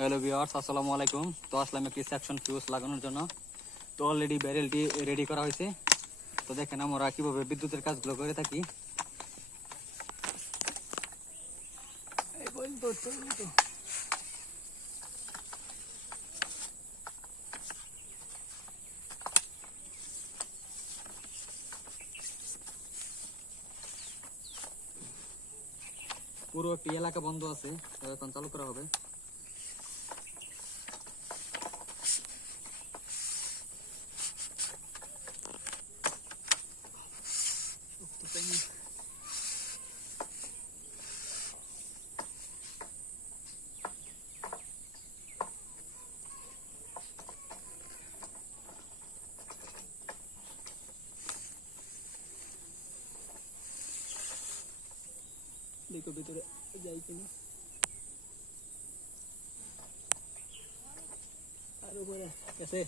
Hello viewers, আসসালামু আলাইকুম। তো আসলাম একটি সেকশন ফিউজ লাগানোর জন্য। তো অলরেডি ব্যারেলটি রেডি করা হয়েছে। তো দেখেন আমরা কিভাবে বিদ্যুতের কাজগুলো করে থাকি। পুরো একটি এলাকা বন্ধ আছে, তো এখন চালু করা হবে। দেখো ভিতরে যাই কিনা, আর উপরে গেছে।